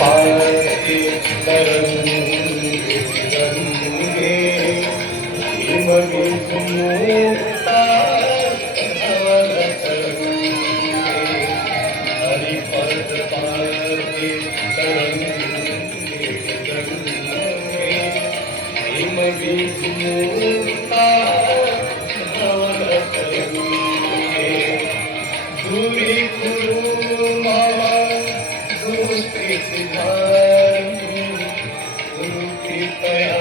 पाते तरंगे रंगे हिमगित मुक्ता धवल तरंगे हरिपद पाते तरंगे रंगे हिमगित मुक्ता धवल तरंगे दूरी गुरु मामा दूसरी सिधारी गुरु कृपया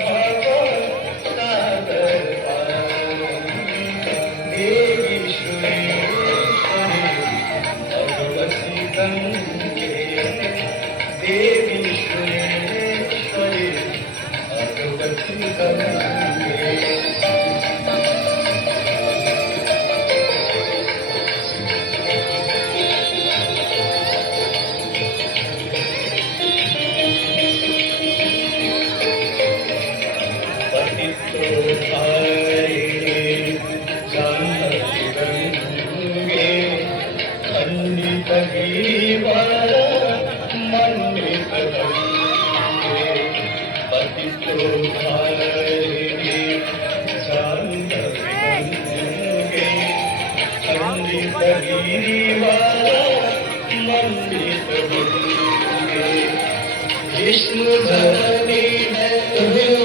भगवत सागर देवी सुरेश्वरी भगवती गंगे देवी सुरेश्वरी भगवती गंगे विष्णु धनी है